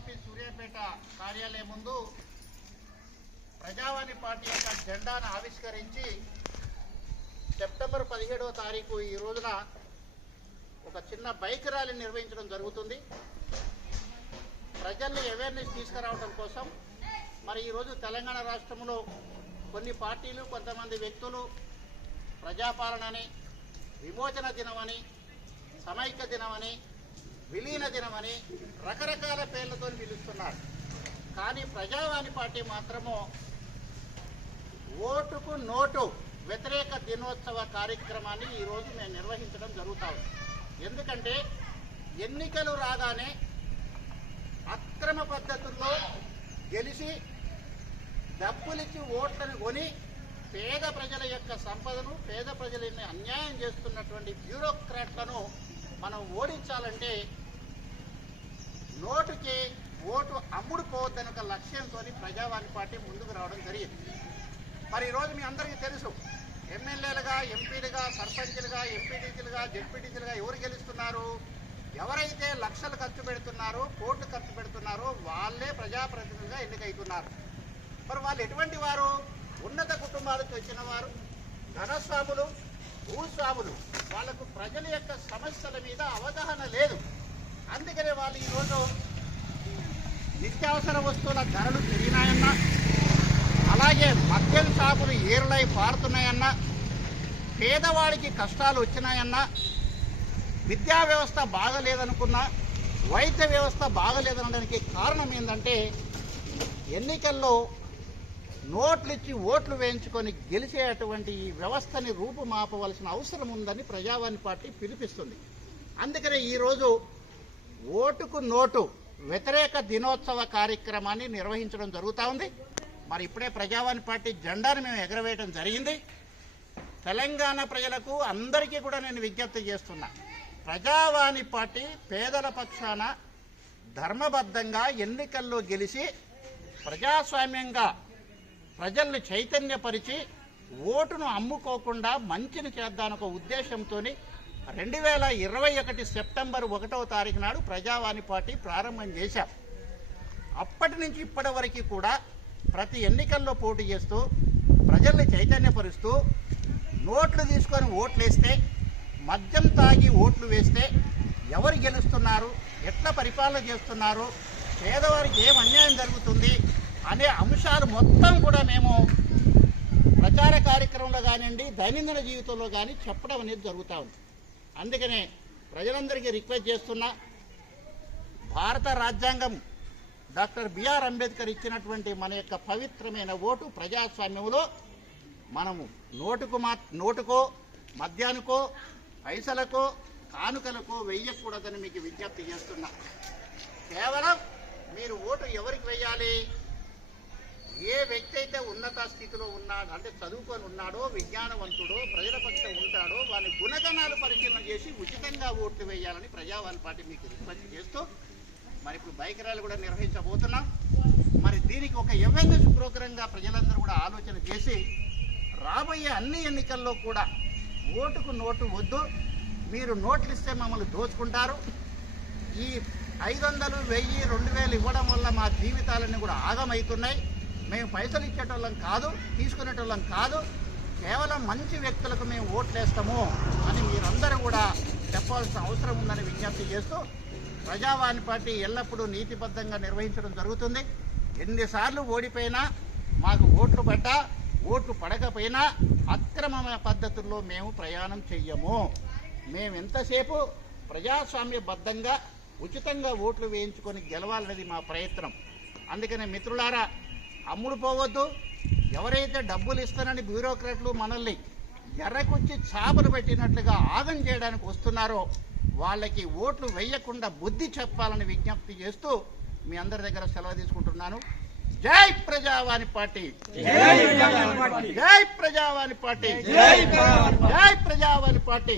Office Suryapet కార్యాలయం ముందు ప్రజావాణి party యొక్క జెండాను ఆవిష్కరించి సెప్టెంబర్ 17వ తారీఖు ఈ రోజున ఒక చిన్న బైక్ ర్యాలీ నిర్వహించడం జరుగుతుంది. ప్రజల్ని అవేర్నెస్ తీసుకురావడం కోసం మరి ఈరోజు తెలంగాణ రాష్ట్రంలో కొన్ని పార్టీలు కొంతమంది వ్యక్తులు ప్రజాపాలనని, విమోచన దినమని, సమైక్య దినమని, విలీన దినమని రకరకాల పేర్లతో పిలుస్తున్నారు. కానీ ప్రజావాణి పార్టీ మాత్రము ఓటుకు నోటు వ్యతిరేక దినోత్సవ కార్యక్రమాన్ని ఈరోజు మేము నిర్వహించడం జరుగుతాం. ఎందుకంటే ఎన్నికలు రాగానే అక్రమ పద్ధతుల్లో గెలిచి డబ్బులిచ్చి ఓట్లను కొని పేద ప్రజల యొక్క సంపదను, పేద ప్రజలని అన్యాయం చేస్తున్నటువంటి బ్యూరోక్రాట్లను మనం ఓడించాలంటే నోటుకి ఓటు అమ్ముడుపోవద్దనే ఒక లక్ష్యంతో ప్రజావాణి పార్టీ ముందుకు రావడం జరిగింది. మరి ఈరోజు మీ అందరికీ తెలుసు, ఎమ్మెల్యేలుగా, ఎంపీలుగా, సర్పంచ్లుగా, ఎంపీటీసీలుగా, జెడ్పీటీసీలుగా ఎవరు గెలుస్తున్నారు? ఎవరైతే లక్షలు ఖర్చు పెడుతున్నారో, కోట్లు ఖర్చు పెడుతున్నారో వాళ్ళే ప్రజాప్రతినిధులుగా ఎన్నికవుతున్నారు. మరి వాళ్ళు ఎటువంటి వారు? ఉన్నత కుటుంబాలకు వచ్చిన వారు, ధనస్వాములు, భూస్వాములు. వాళ్లకు ప్రజల యొక్క సమస్యల మీద అవగాహన లేదు. అందుకనే వాళ్ళు ఈరోజు నిత్యావసర వస్తువుల ధరలు పెరిగినాయన్నా, అలాగే మద్యం షాపులు ఏరులై పారుతున్నాయన్నా, పేదవాడికి కష్టాలు వచ్చినాయన్నా, విద్యా వ్యవస్థ బాగలేదనుకున్నా, వైద్య వ్యవస్థ బాగలేదనడానికి కారణం ఏంటంటే ఎన్నికల్లో నోట్లు ఇచ్చి ఓట్లు వేయించుకొని గెలిచేటువంటి ఈ వ్యవస్థని రూపుమాపవలసిన అవసరం ఉందని ప్రజావాణి పార్టీ పిలిపిస్తుంది. అందుకనే ఈరోజు ఓటుకు నోటు వ్యతిరేక దినోత్సవ కార్యక్రమాన్ని నిర్వహించడం జరుగుతూ ఉంది. మరి ఇప్పుడే ప్రజావాణి పార్టీ జెండాను మేము ఎగరవేయడం జరిగింది. తెలంగాణ ప్రజలకు అందరికీ కూడా నేను విజ్ఞప్తి చేస్తున్నా, ప్రజావాణి పార్టీ పేదల పక్షాన ధర్మబద్ధంగా ఎన్నికల్లో గెలిచి ప్రజాస్వామ్యంగా ప్రజల్ని చైతన్యపరిచి ఓటును అమ్ముకోకుండా మంచిని చేద్దానొక ఉద్దేశంతో 2021 సెప్టెంబర్ 1వ తారీఖు నాడు ప్రజావాణి పార్టీ ప్రారంభం చేశాం. అప్పటి నుంచి ఇప్పటి వరకు కూడా ప్రతి ఎన్నికల్లో పోటీ చేస్తూ ప్రజల్ని చైతన్యపరుస్తూ నోట్లు తీసుకొని ఓట్లు వేస్తే, మద్యం తాగి ఓట్లు వేస్తే ఎవరు గెలుస్తున్నారు, ఎట్లా పరిపాలన చేస్తున్నారు, పేదవారికి ఏం అన్యాయం జరుగుతుంది అనే అంశాలు మొత్తం కూడా మేము ప్రచార కార్యక్రమంలో కానివ్వండి, దైనందిన జీవితంలో కానీ చెప్పడం అనేది జరుగుతూ ఉంది. అందుకనే ప్రజలందరికీ రిక్వెస్ట్ చేస్తున్నా, భారత రాజ్యాంగం డాక్టర్ బిఆర్ అంబేద్కర్ ఇచ్చినటువంటి మన యొక్క పవిత్రమైన ఓటు ప్రజాస్వామ్యంలో మనము నోటుకో, మద్యానికో, పైసలకో, కానుకలకో వెయ్యకూడదని మీకు విజ్ఞప్తి చేస్తున్నా. కేవలం మీరు ఓటు ఎవరికి వెయ్యాలి? ఏ వ్యక్తి అయితే ఉన్నత స్థితిలో ఉన్నాడో, అంటే చదువుకొని ఉన్నాడో, విజ్ఞానవంతుడో, ప్రజల పక్షం ఉంటాడో వాని గుణగణాలు పరిశీలన చేసి ఉచితంగా ఓట్లు వేయాలని ప్రజావాణి పార్టీ మీకు రిక్వెస్ట్ చేస్తూ మరి ఇప్పుడు బైక్ ర్యాలీ కూడా నిర్వహించబోతున్నాం. మరి దీనికి ఒక అవేర్నెస్ ప్రోగ్రాంగా ప్రజలందరూ కూడా ఆలోచన చేసి రాబోయే అన్ని ఎన్నికల్లో కూడా ఓటుకు నోటు వద్దు, మీరు నోట్లు ఇస్తే మమ్మల్ని దోచుకుంటారు, ఈ 500, 1000, 2000 ఇవ్వడం వల్ల మా జీవితాలన్నీ కూడా ఆగమవుతున్నాయి, మేము పైసలు ఇచ్చేటోళ్ళం కాదు, తీసుకునేటోళ్ళం కాదు, కేవలం మంచి వ్యక్తులకు మేము ఓట్లేస్తాము అని మీరందరూ కూడా చెప్పాల్సిన అవసరం ఉందని విజ్ఞప్తి చేస్తూ ప్రజావాణి పార్టీ ఎల్లప్పుడూ నీతిబద్ధంగా నిర్వహించడం జరుగుతుంది. ఎన్నిసార్లు ఓడిపోయినా, మాకు ఓట్లు పడ్డా, ఓట్లు పడకపోయినా అక్రమమైన పద్ధతుల్లో మేము ప్రయాణం చెయ్యము. మేము ఎంతసేపు ప్రజాస్వామ్యబద్ధంగా ఉచితంగా ఓట్లు వేయించుకొని గెలవాలనేది మా ప్రయత్నం. అందుకనే మిత్రులారా, అమ్ముడు పోవద్దు. ఎవరైతే డబ్బులు ఇస్తానని బ్యూరోక్రాట్లు మనల్ని ఎర్రకుచ్చి చాపలు పెట్టినట్లుగా ఆగం చేయడానికి వస్తున్నారో వాళ్ళకి ఓట్లు వేయకుండా బుద్ధి చెప్పాలని విజ్ఞప్తి చేస్తూ మీ అందరి దగ్గర సెలవు తీసుకుంటున్నాను. జై ప్రజావాణి పార్టీ, జై ప్రజావాణి పార్టీ, జై ప్రజావాణి పార్టీ.